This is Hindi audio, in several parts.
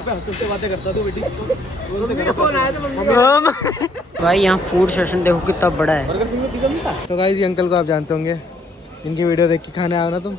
से बातें करता तू बेटी। भाई यहाँ फूड सेशन देखो कितना बड़ा है। बर्गर सिंह में पिज़्ज़ा मिलता है। तो गाइस ये अंकल को आप जानते होंगे, इनकी वीडियो देख के खाने आओ ना तुम।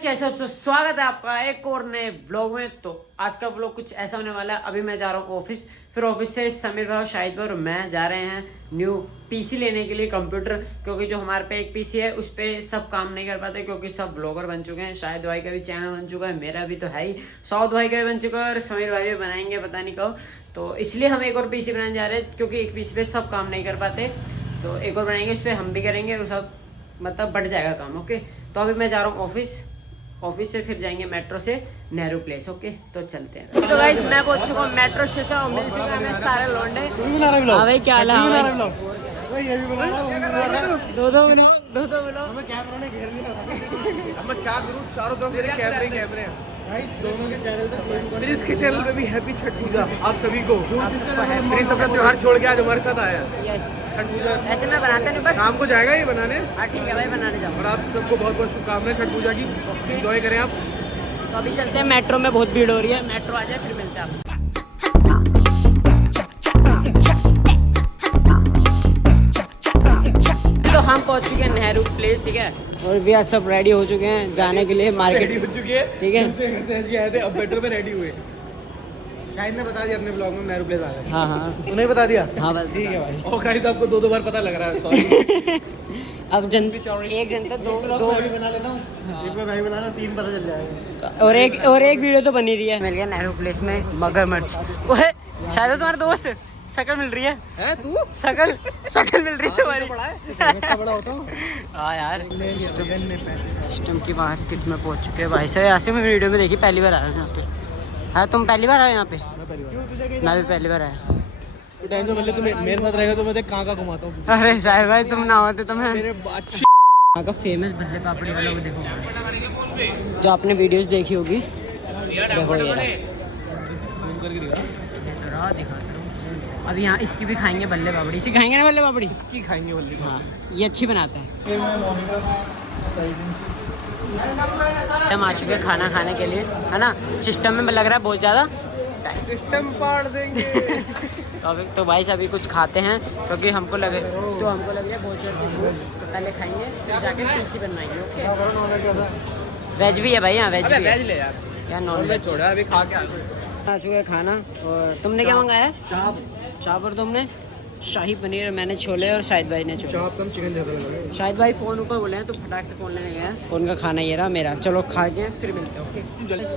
कैसे आप सब, स्वागत है आपका एक और नए व्लॉग में। तो आज का व्लॉग कुछ ऐसा होने वाला है। अभी मैं जा रहा हूँ ऑफिस, फिर ऑफिस से समीर भाई, शाहिद भाई और मैं जा रहे हैं न्यू पीसी लेने के लिए, कंप्यूटर। क्योंकि जो हमारे पे एक पीसी है उस पर सब काम नहीं कर पाते, क्योंकि सब ब्लॉगर बन चुके हैं। शाहिद भाई का भी चैनल बन चुका है, मेरा भी तो है ही, साउथ भाई का भी बन चुका है और समीर भाई भी बनाएंगे पता नहीं कब। तो इसलिए हम एक और पीसी बनाने जा रहे हैं, क्योंकि एक पीसी पे सब काम नहीं कर पाते। तो एक और बनाएंगे, उस पर हम भी करेंगे और सब मतलब बढ़ जाएगा काम। ओके, तो अभी मैं जा रहा हूँ ऑफिस से फिर जाएंगे मेट्रो से नेहरू प्लेस। ओके, तो चलते हैं। तो गाइस मैं पहुंच चुका हूँ मेट्रो स्टेशन और मिल चुका है हमें सारे लौंडे। हाँ भाई, क्या हाल है? दो मिलो। हमें कैमरा ने घेर लिया। मैं क्या करूँ, चारों तरफ मेरे कैमरे हैं। दोनों के चैनल पे सेम मेरे इसके चैनल पे भी हैप्पी छठ पूजा आप सभी को। मेरी सबका त्योहार छोड़ के आज हमारे साथ आया यस, छठ पूजा। ऐसे मैं बनाता नहीं, बस शाम को जाएगा ये बनाने। हाँ ठीक है भाई, बनाने जाओ। और आप सबको बहुत बहुत शुभकामनाएं छठ पूजा की। एंजॉय करें आप। तो अभी चलते हैं, मेट्रो में बहुत भीड़ हो रही है। मेट्रो आ जाए फिर मिलते हैं आपको। तो हम पहुंच चुके हैं नेहरू प्लेस, ठीक है, और भैया सब रेडी हो चुके हैं जाने के लिए मार्केट। रेडी हो चुके हैं, ठीक है। घर से ऐसे आए थे, अब मेट्रो में रेडी हुए। शाहिद ने बता दिया अपने ब्लॉग में नेहरू प्लेस आ गया। हाँ हाँ उन्हें बता दिया। हाँ, बस ठीक है भाई। और गाइस आपको दो बार पता लग रहा है, सॉरी। अब एक जनता दो मैं भी बना लेता हूँ, एक बार भाई बनाना, 3 पता चल जाएगा। और एक वीडियो तो बनी रही है। मिल गया नेहरू प्लेस में मगरमच्छ। ओए शायद तुम्हारा दोस्त शक्ल मिल रही है तू शक्ल मिल रही है तुम्हारी। इतना बड़ा होता हूँ। हाँ यार, सिस्टम की मार्केट में पहुंच चुके हैं भाई साहब। यहाँ से मैं वीडियो में देखी, पहली बार आया हूँ यहाँ पे। हाँ, तुम पहली बार आए यहाँ पे? मैं भी पहली बार आया। टेंशन मत ले, तू मेरे साथ रहेगा तो मैं देख कहाँ घुमाता हूँ। अरे साहिर भाई, तुम ना होते तो मैं मेरे यहाँ का फेमस भल्ले पापड़ी वाला वो देखो, जो आपने वीडियोस देखी होगी। देखो ये रहा, दिखाता हूँ। अभी यहाँ इसकी भी खाएंगे भल्ले पापड़ी। इसकी खाएंगे ना भल्ले पापड़ी? इसकी खाएंगे बल्ली। हाँ, ये अच्छी बनाता है। हम आ चुके हैं खाना खाने के लिए, है ना। सिस्टम में लग रहा है बहुत ज़्यादा सिस्टम पाड़ देंगे। तो भाई अभी कुछ खाते हैं, क्योंकि हमको लगे बहुत ज़्यादा। तो पहले खाएंगे फिर जाके पीसी बनवाएंगे। ओके, वेज भी है भाई यहाँ, वेज ले यार नॉन वेज छोड़ा, अभी खा के आ चुका है खाना। और तुमने क्या मंगाया है? चाप और तुमने शाही पनीर, और मैंने छोले और शाहिद भाई ने छोले। चाप कम, चिकन ज़्यादा लग रहा है। शाहिद भाई फ़ोन ऊपर बोले हैं तो फटाक से फ़ोन लेने गया। फ़ोन का खाना ये रहा मेरा। चलो खा के फिर मिलते हैं। ओके,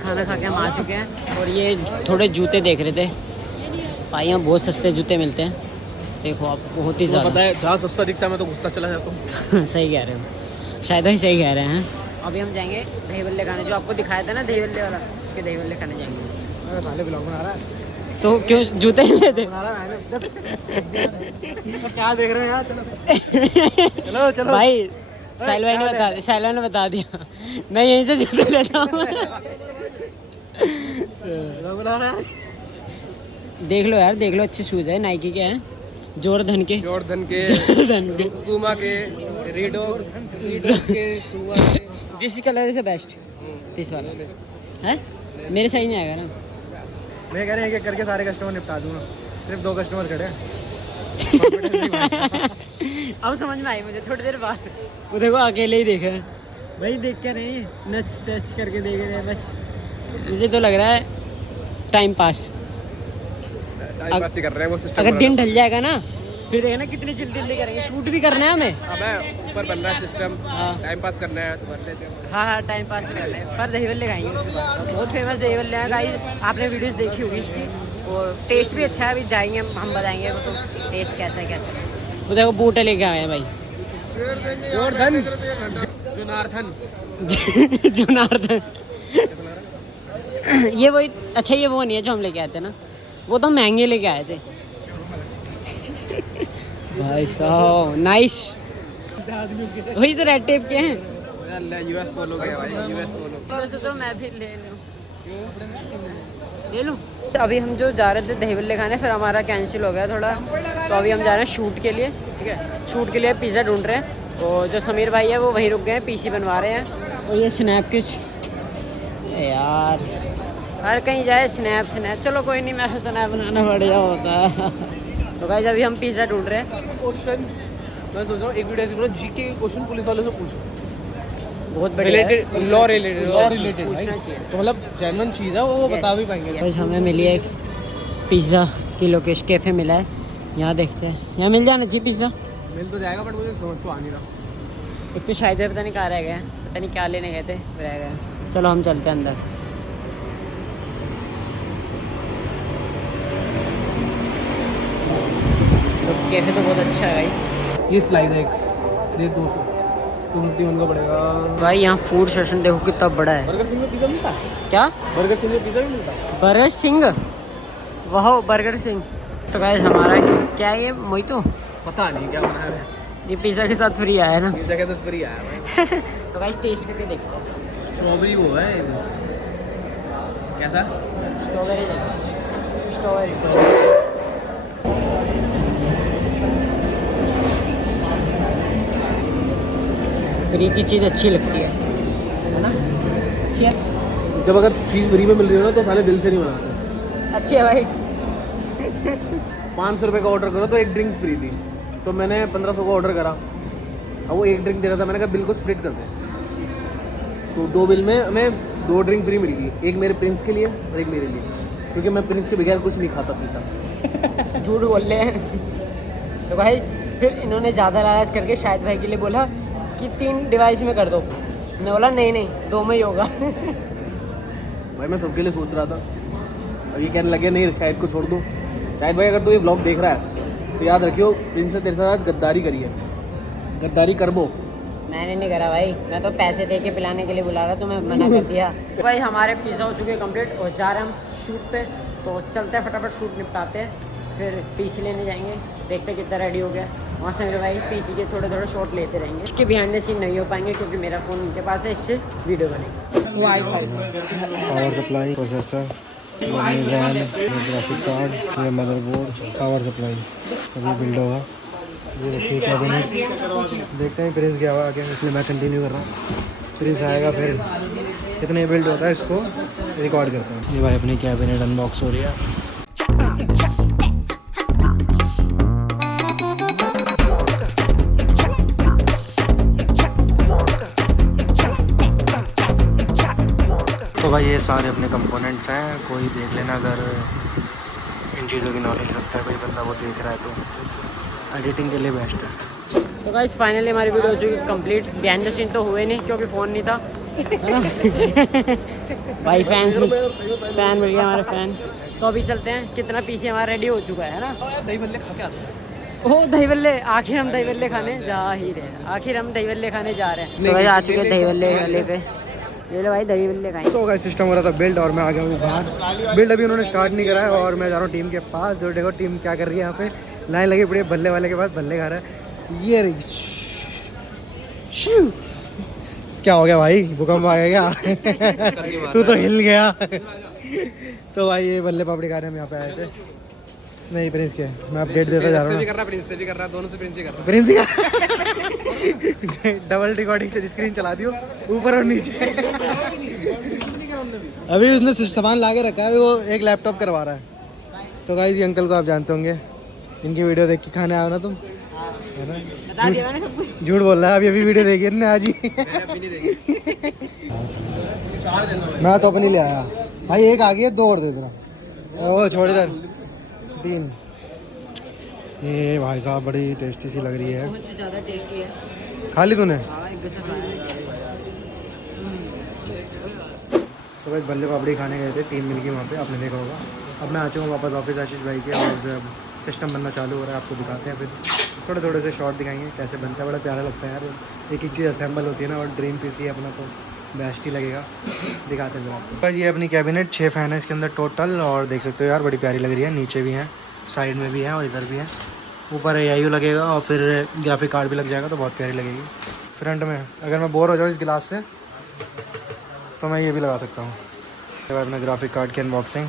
खाना खा के हम आ चुके हैं। और ये थोड़े जूते देख रहे थे भाई, यहाँ बहुत सस्ते जूते मिलते हैं। देखो आप, बहुत ही ज़्यादा। पता है, जहाँ सस्ता दिखता है मैं तो घुसता चला जाता हूँ। सही कह रहे हो, शायद ही सही कह रहे हैं। अभी हम जाएंगे दही बल्ले खाने, जो आपको दिखाया था ना दही बल्ले वाला, उसके दही बल्ले खाने जाएंगे। भाले ब्लॉग बना रहा है तो क्यों जूते ही लेते? क्या देख रहे हैं यार, चलो चलो भाई, साइलवा ने बता दिया, मैं यहीं से जूते लेता हूँ। बना रहा है। देख लो यार, देख लो, अच्छे शूज है, नाइकी के हैं, जॉर्डन के सुमा के, रीडो के, सुमा के। This colour is best, this वाला है। मेरे सही नहीं आएगा ना। मैं कह रहे हैं कि करके सारे कस्टमर निपटा दूंगा, सिर्फ 2 कस्टमर खड़े हैं। अब समझ में आई मुझे थोड़ी देर बाद। वो देखो अकेले ही देखा है भाई, देख क्या नहीं, नच टच करके देख रहे हैं बस। मुझे तो लग रहा है टाइम पास ही कर रहे हैं वो सिस्टम। अगर दिन ढल जाएगा ना फिर देखना कितनी जल्दी करेंगे। शूट भी करना है हमें। अबे ऊपर बन रहा है सिस्टम, टाइम पास करना है तो कर लेते हैं। हाँ, टाइम पास नहीं करना है, पर दही बल्ले खाएंगे उसके बाद। बहुत फेमस दही बल्ले हैं गाइस, आपने वीडियोस देखी होगी इसकी। और टेस्ट भी अच्छा है, अभी जाएंगे हम बताएंगे वो तो टेस्ट कैसा है। वो देखो बूटे लेके आए हैं भाई, जनार्दन। ये वही, अच्छा ये वो नहीं है जो हम लेके आए थे ना, वो तो महंगे लेके आए थे भाई साहब। नाइस, वही तो रेड टेप के हैं। यूएस पोलो गया भाई, यूएस पोलो। सोचो मैं भी ले लूँ। अभी हम जो जा रहे थे दही बल्ले खाने, फिर हमारा कैंसिल हो गया थोड़ा। तो अभी हम जा रहे हैं शूट के लिए, ठीक है। शूट के लिए पिज़्ज़ा ढूंढ रहे हैं, और जो समीर भाई है वो वहीं रुक गए हैं, पीसी बनवा रहे हैं। और ये स्नैप किच यार, हर कहीं जाए स्नैप स्नैप, चलो कोई नहीं, मैं स्नैप बनाना बढ़िया होता है। तो गाइस अभी हम पिज़्ज़ा ढूंढ रहे हैं। क्वेश्चन मैं सोच रहा हूँ एक वीडियो ऐसे जीके के क्वेश्चन पुलिस वालों से पूछो, बहुत बढ़िया है, रिलेटेड लॉ रिलेटेड पूछना चाहिए। तो मतलब जेन्युइन चीज़ है वो बता भी पाएंगे। बस हमें मिली है एक पिज़्ज़ा की लोकेशन, कैफ़े मिला है, यहाँ देखते हैं, यहाँ मिल जाना चाहिए पिज़्ज़ा। मिल तो जाएगा बट मुझे समझ तो आ नहीं रहा। एक तो शायद पता नहीं कहाँ रह गए हैं, पता नहीं क्या लेने गए थे, रह गए। चलो हम चलते हैं अंदर। तो कैफ़े तो बहुत अच्छा है गाइस। ये स्लाइस है एक, ये 251 का पड़ेगा। भाई यहाँ फूड सेशन देखो कितना बड़ा है। बर्गर सिंह में पिज़्ज़ा मिलता है? क्या बर्गर सिंह में पिज़्ज़ा भी मिलता है? बर्गर सिंह? वाह बर्गर सिंह। तो गाइस हमारा क्या है ये, मोहितो? पता नहीं क्या बनाया है, ये पिज़्ज़ा के साथ फ्री आया है ना। पिज़्ज़ा के तो फ्री आया है। तो गाइस टेस्ट करके देखते हैं। स्ट्रॉबेरी वो है कैसा? स्ट्रॉबेरी स्ट्रॉबेरी फ्री की चीज़ अच्छी लगती है ना? अच्छी है, जब अगर चीज़ फ्री में मिल रही हो ना तो साले दिल से नहीं बनाते। अच्छी है भाई। 500 रुपये का ऑर्डर करो तो एक ड्रिंक फ्री थी, तो मैंने 1500 का ऑर्डर करा। अब वो एक ड्रिंक दे रहा था, मैंने कहा बिल को स्प्लिट कर दे, तो 2 बिल में हमें 2 ड्रिंक फ्री मिल गई, एक मेरे प्रिंस के लिए और एक मेरे लिए, क्योंकि मैं प्रिंस के बगैर कुछ नहीं खाता पीता। झूठ बोल रहे हैं। तो भाई फिर इन्होंने ज़्यादा लालच करके शाहिद भाई के लिए बोला कि 3 डिवाइस में कर दो। मैं बोला नहीं 2 में ही होगा। भाई मैं सबके लिए सोच रहा था, अब ये कहने लगे नहीं शायद को छोड़ दो। शायद भाई अगर तू ये व्लॉग देख रहा है तो याद रखियो प्रिंस ने तेरे साथ गद्दारी करी है, गद्दारी कर बो। मैंने नहीं करा भाई, मैं तो पैसे दे के पिलाने के लिए बुला रहा, तो मैं मना कर दिया। भाई हमारे पिज़्ज़ा हो चुके हैं कंप्लीट और जा रहे हैं हम शूट पे, तो चलते हैं फटाफट शूट निपटाते हैं, फिर पीसी लेने जाएंगे, देखते हैं कितना रेडी हो गया। वहाँ से मेरे भाई पीसी के थोड़े शॉट लेते रहेंगे। इसके बिहाइंड द सीन नहीं हो पाएंगे क्योंकि मेरा फ़ोन उनके पास है, इससे वीडियो बनेगी। वो आई power supply, processor, RAM, graphic card, ये मदरबोर्ड, पावर सप्लाई तभी बिल्ड होगा। ये देखिए कैबिनेट, देखते हैं प्रिंस क्या हुआ आगे, इसलिए मैं कंटिन्यू कर रहा हूँ। प्रिंस आएगा फिर कितने बिल्ड होता है इसको रिकॉर्ड करता हूँ। ये भाई अपनी कैबिनेट अनबॉक्स हो रही है। तो भाई ये सारे अपने कंपोनेंट्स हैं, कोई देख लेना अगर इन चीज़ों की नॉलेज रखता है कोई बंदा, वो देख रहा है तो एडिटिंग के लिए बेस्ट है। तो गाइस फाइनली हमारी वीडियो हो चुकी कंप्लीट। बिहाइंड द सीन तो हुए नहीं क्योंकि फ़ोन नहीं था। भाई फैन मिल गया हमारे फैन। तो अभी चलते हैं, कितना पीसी हमारा रेडी हो चुका है ना। दही बल्ले खा के आते ओ दही बल्ले, आखिर हम दही बल्ले खाने जा ही रहे हैं, आखिर हम दही बल्ले खाने जा रहे हैं। तो भाई आ चुके हैं दही बल्ले वाले पे, ये लो भाई दही बल्ले खाएं। तो गाइस सिस्टम हो रहा था बिल्ड और मैं आ गया हूँ बाहर। बिल्ड अभी उन्होंने स्टार्ट नहीं करा है और मैं जा रहा हूँ टीम के पास। जो देखो टीम क्या कर रही है, यहाँ पे लाइन लगी पड़ी है बल्ले वाले के पास, बल्ले खा रहा है। ये क्या हो गया भाई, भूकंप आ गया क्या? तू तो हिल गया। तो भाई ये बल्ले पापड़ी खा रहे हम यहाँ पे आए थे। नहीं प्रिंस के मैं अपडेट देता जा रहा हूँ। प्रिंस से भी कर रहा है, दोनों से प्रिंस ही कर रहा है। प्रिंस डबल रिकॉर्डिंग स्क्रीन चला दियो ऊपर और नीचे। अभी उसने सामान ला के रखा है, वो एक लैपटॉप करवा रहा है। तो गाइस ये अंकल को आप जानते होंगे, इनकी वीडियो देख के खाने आओ ना तुम, है ना? बता दिया मैंने सब कुछ। झूठ बोल रहा है, अभी वीडियो देखी ना आज ही। मैं तो अपनी ले आया भाई, एक आ गई है, 2 और दे देना। ओ छोड़ इधर 3। ये भाई साहब बड़ी टेस्टी सी लग रही है। बहुत ज़्यादा टेस्टी है। खा ली तूने? हाँ एक से खाया। तो भाई बल्ले पापड़ी खाने गए थे, टीम मिल गई वहाँ पे, आपने देखा होगा। अब मैं आ चुका हूँ वापस ऑफिस आशीष भाई के, और जो सिस्टम बनना चालू हो रहा है आपको दिखाते हैं। फिर थोड़े से शॉर्ट दिखाएंगे कैसे बनता है, बड़ा प्यारा लगता है यार। एक चीज़ असेंबल होती है ना, और ड्रीम पीसी है अपना, तो बेस्ट ही लगेगा। दिखाते हैं आपको। बस ये अपनी कैबिनेट 6 फैन है इसके अंदर टोटल, और देख सकते हो यार बड़ी प्यारी लग रही है। नीचे भी है, साइड में भी है और इधर भी है। ऊपर AIU लगेगा और फिर ग्राफिक कार्ड भी लग जाएगा, तो बहुत प्यारी लगेगी। फ्रंट में अगर मैं बोर हो जाऊँ इस गिलास से तो मैं ये भी लगा सकता हूँ। अपने ग्राफिक कार्ड की अनबॉक्सिंग।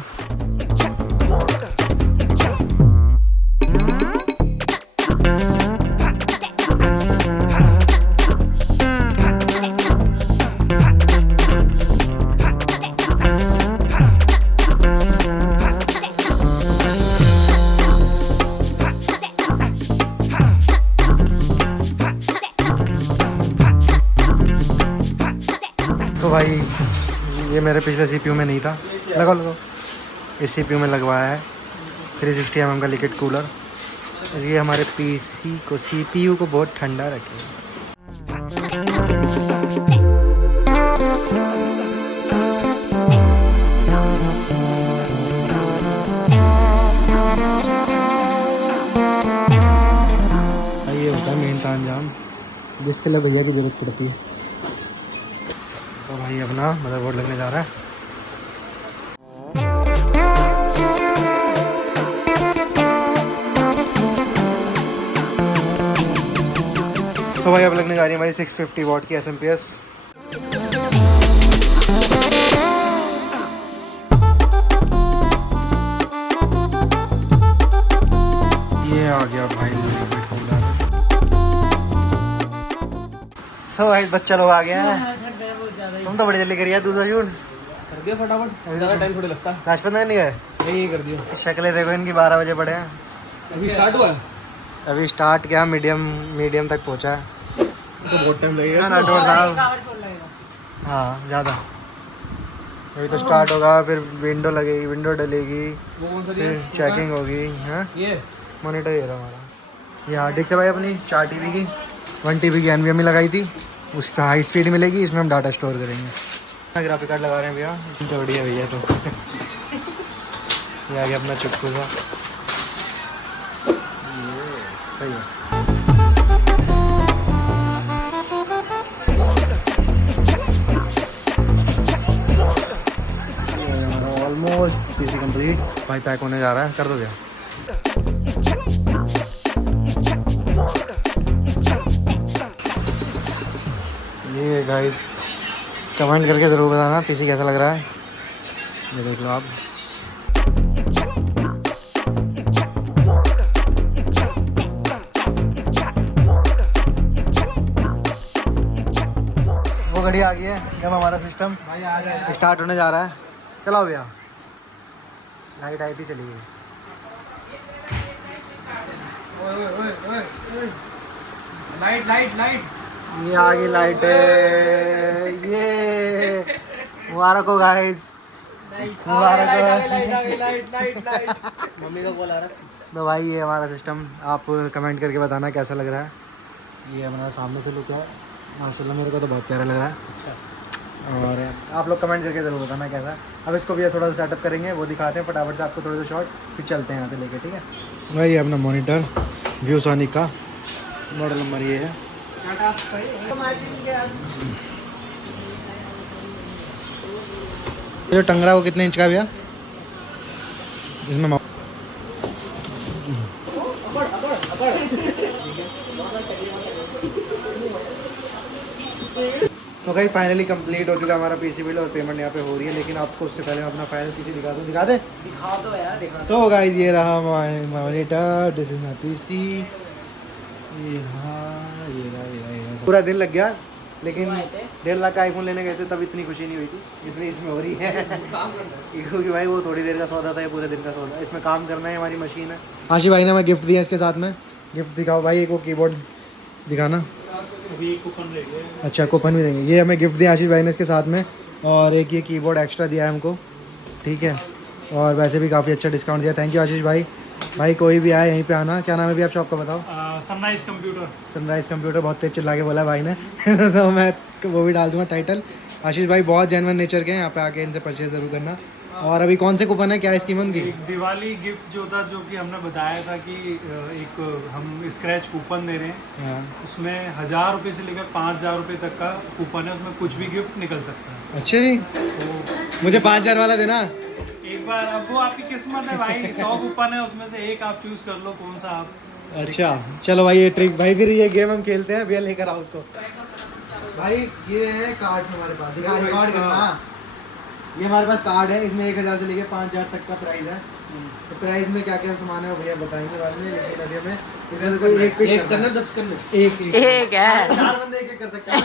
पिछले CPU में नहीं था। लगाओ। इस CPU में लगवाया है 360 mm का लिक्विड कूलर। ये हमारे PC को CPU को बहुत ठंडा रखेगा। ये होता है मेन तामझाम जिसके लिए भैया की ज़रूरत पड़ती है। तो भाई अपना मदरबोर्ड लगने जा रहा है। तो भाई अब लगने जा रही है हमारी 650 वाट की SMPS। ये आ गया भाई लिक्विड कूलर। सो भाई बच्चा लोग आ गए हैं। तुम तो बड़ी जल्दी करिए दूसरा शूट कर दिया फटाफट, ज़्यादा टाइम थोड़ी लगता। लाजपत नहीं गए? नहीं कर दिया। शक्लें देखो इनकी 12 बजे पड़े हैं। अभी स्टार्ट हुआ है? अभी स्टार्ट क्या मीडियम तक पहुंचा है। तो बहुत टाइम लगेगा राठौर साहब। हाँ ज़्यादा। अभी तो स्टार्ट होगा, फिर विंडो लगेगी, विंडो डलेगी, वो कौन सा फिर चेकिंग होगी। हाँ ये मॉनिटर ये रहा हमारा। ये हार्ड डिस्क है भाई अपनी 4 TB की, 1 TB की NVMe लगाई थी। उस पर हाई स्पीड मिलेगी, इसमें हम डाटा स्टोर करेंगे। ग्राफिक कार्ड लगा रहे हैं भैया, तो बढ़िया भैया। तो ये आ गया अपना चुटकू सा, सही है। Almost PC complete. भाई पैक होने जा रहा है, कर दो भैया। ये गाइस कमेंट करके ज़रूर बताना पीसी कैसा लग रहा है। ये देख लो आप। वो घड़ी आ गई है जब हमारा सिस्टम स्टार्ट होने जा रहा है। चलाओ भैया। लाइट आई थी, चली गई। लाइट लाइट लाइट ये आ गई लाइट। ये मुबारक हो गाइस, मुबारक हो। मम्मी का कॉल आ रहा है। तो भाई ये हमारा सिस्टम, आप कमेंट करके बताना कैसा लग रहा है। ये हमारा सामने से लुक है, माशाल्लाह मेरे को तो बहुत प्यारा लग रहा है। और आप लोग कमेंट करके ज़रूर बताना कैसा है। अब इसको भी थोड़ा सा सेटअप करेंगे, वो दिखाते हैं फटाफट से आपको थोड़े से शॉर्ट, फिर चलते हैं यहाँ से लेके। ठीक है भाई, ये अपना मॉनिटर व्यूसोनिक का मॉडल नंबर ये है। जो टंगरा वो कितने इंच का भैया? इसमें तो भाई फाइनली कंप्लीट हो चुका हमारा पीसी बिल और पेमेंट यहाँ पे हो रही है। लेकिन आपको उससे पहले मैं अपना फाइनल पीसी दिखा दूँ। दिखा दे, दिखा दो यार, दिखा दो। तो गाइस ये रहा monitor, this is my PC. ये रहा पूरा दिन लग गया, लेकिन 1.5 लाख का आईफोन लेने गए थे तब इतनी खुशी नहीं हुई थी जितनी इसमें हो रही है। क्योंकि भाई वो थोड़ी देर का सौदा था, ये पूरे दिन का सौदा। इसमें काम करना है, हमारी मशीन है। आशी भाई ने हमें गिफ्ट दिया इसके साथ में। गिफ्ट दिखाओ भाई, एक वो कीबोर्ड दिखाना। अभी कूपन रह गया। अच्छा कूपन भी देंगे। ये हमें गिफ्ट दिया आशीष भाई ने इसके साथ में, और एक ये कीबोर्ड एक्स्ट्रा दिया है हमको। ठीक है, और वैसे भी काफ़ी अच्छा डिस्काउंट दिया। थैंक यू आशीष भाई। भाई कोई भी आए यहीं पे आना। क्या नाम है भी आप शॉप का बताओ? Sunrise computer. सनराइज कंप्यूटर, बहुत तेज चिल्ला के बोला भाई ने। तो मैं वो भी डाल दूंगा टाइटल। आशीष भाई बहुत जेन्युइन नेचर के हैं, यहाँ पे आके इनसे परचेज जरूर करना। और अभी कौन से कूपन है, क्या स्कीम उनकी? एक दिवाली गिफ्ट जो था, जो कि हमने बताया था कि एक हम स्क्रैच कूपन दे रहे हैं। हाँ। उसमें 1000 रुपये से लेकर 5000 रुपये तक का कूपन है, उसमें कुछ भी गिफ्ट निकल सकता है। अच्छा जी, तो मुझे 5000 वाला देना। एक बार, अब वो आपकी किस्मत है भाई। 100 कूपन है, उसमें से एक आप चूज कर लो कौन सा आप। अच्छा चलो भाई, ये ट्रिक भाई, फिर ये गेम हम खेलते हैं। भैया लेकर आओ उसको। भाई ये है कार्ड्स हमारे पास, रिकॉर्ड करना। ये हमारे पास कार्ड है, इसमें 1000 से लेके 5000 तक का प्राइस है। तो प्राइस में क्या क्या सामान है वो भैया बताएंगे बाद में। लेकिन अभी हमें इसमें से कोई एक पिक करना, 10 करने। एक है 4 बंदे एक कर सकते हैं।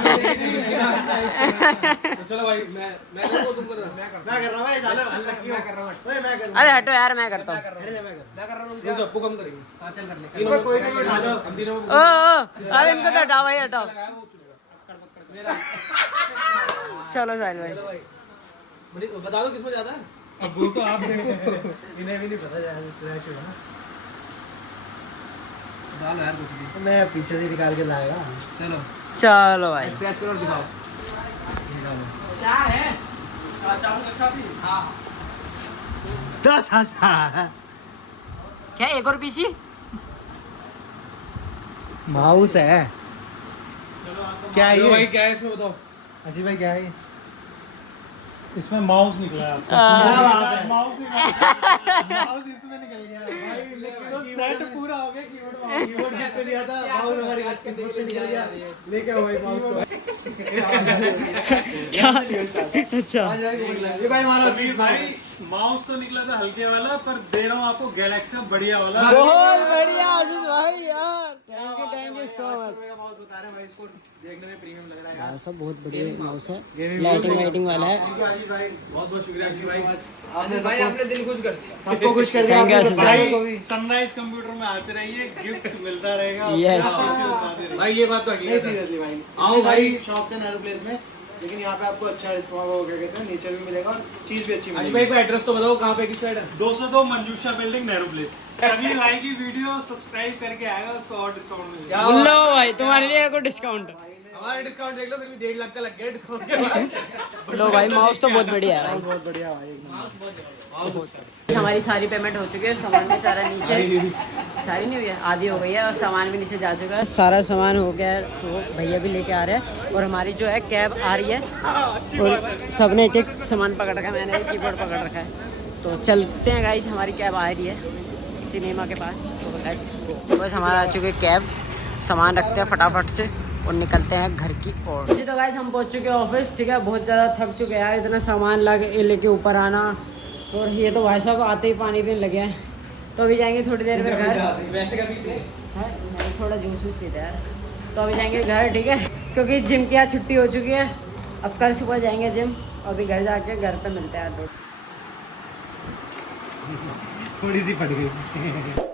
तो चलो भाई, मैं वो तुम कर रहा। मैं कर रहा हूं भाई, चलो लकी मैं कर रहा हूं। ओए मैं कर अरे हटो यार, मैं करता हूँ। मैं कर रहा हूँ, तो सबको कम करेंगे। हां चल कर ले। कोई से भी उठा लो। हम तीनों ओ अब इनको तो हटाओ भाई, हटाओ। चलो साहिल भाई। बता दो किसमें ज़्यादा है। अब वो तो आप देखो। इन्हें भी नहीं पता शायद स्क्रैच हुआ ना। डालो यार कुछ भी। तो मैं पीछे से निकाल के लाएगा। चलो चलो भाई स्क्रैच करो और दिखाओ। निकालो। 4 है। चाकू के साथ ही। हाँ 10,000 क्या एक और पीसी? माउस है क्या है चलो भाई ये? क्या है इसमें बताओ। अजी भाई क्या है ये? इसमें माउस निकला है आपका। क्या बात है? माउस निकला। माउस इसमें निकल गया भाई, लेकिन सेट पूरा हो गया। कीबोर्ड गिफ्ट पे दिया था, माउस हमारी किस्मत से निकल गया। लेके आओ भाई माउस को। अच्छा ये भाई हमारा समीर भाई माउस तो निकला था हल्के वाला, पर दे रहा हूँ आपको गैलेक्सी का बढ़िया वाला। बहुत बढ़िया आशीष भाई यार, thank you so much. Mouse बता रहे हैं भाई, इसको देखने में प्रीमियम लग रहा है यार। सब बहुत बढ़िया माउस है, Gaming लाइटिंग mouse वाइटिंग वाला है। थैंक यू आशीष भाई, बहुत बहुत शुक्रिया आशीष भाई। आपने भाई आपने दिल खुश कर दिया। सबको खुश कर दिया। Thank you, आपने आशीष सब्सक्राइबर को भी। भाई सनराइज कंप्यूटर में आते रहिए, गिफ्ट मिलता रहेगा। Yes. भाई ये बात तो नहीं हकीकत है। सीरियसली भाई, आओ आओ भाई। भाई शॉप से नैरो प्लेस में, लेकिन यहाँ पे आपको अच्छा रिस्पॉन्स क्या कहते हैं नेचर भी मिलेगा और चीज़ भी अच्छी आशीष भाई मिलेगी। को एड्रेस तो बताओ कहाँ पे किस साइड है। 202 मंजूषा बिल्डिंग नेहरू प्लेस। समीर भाई की वीडियो सब्सक्राइब करके आएगा, उसको और डिस्काउंट मिलेगा। क्या बात लो भाई तुम्हारे लिए कोई डिस्काउंट। हमारा डिस्काउंट देख लो, फिर भी 1.5 लाख का लग गया डिस्काउंट के बाद। लो भाई माउस तो बहुत बढ़िया है भाई। बहुत बढ़िया भाई एकदम। हमारी सारी पेमेंट हो चुकी है, सामान भी सारा नीचे, सारी नहीं हुई है, आधी हो गई है और सामान भी नीचे जा चुका है। सारा सामान हो गया है, वो भैया भी लेके आ रहे हैं और हमारी जो है कैब आ रही है और सबने एक एक सामान पकड़ रखा है, मैंने भी कीबोर्ड पकड़ रखा है। तो चलते हैं गाइस, हमारी कैब आ रही है सिनेमा के पास। तो लेट्स गो। बस हमारा आ चुकी है कैब, सामान रखते हैं फटाफट से और निकलते हैं घर की ओर। जी तो गाइस हम पहुंच चुके हैं ऑफिस, ठीक है। बहुत ज़्यादा थक चुके हैं यार, इतना सामान लेके ऊपर आना, और ये तो भाई साहब आते ही पानी पीने लगे हैं। तो अभी जाएंगे थोड़ी देर में घर। वैसे क्या पीते हैं? नहीं थोड़ा जूस वूस पीते हैं यार। तो अभी जाएंगे घर, ठीक है, क्योंकि जिम की आज छुट्टी हो चुकी है। अब कल सुबह जाएंगे जिम, और अभी घर जाके घर पे मिलते हैं यार। थोड़ी सी फट गई।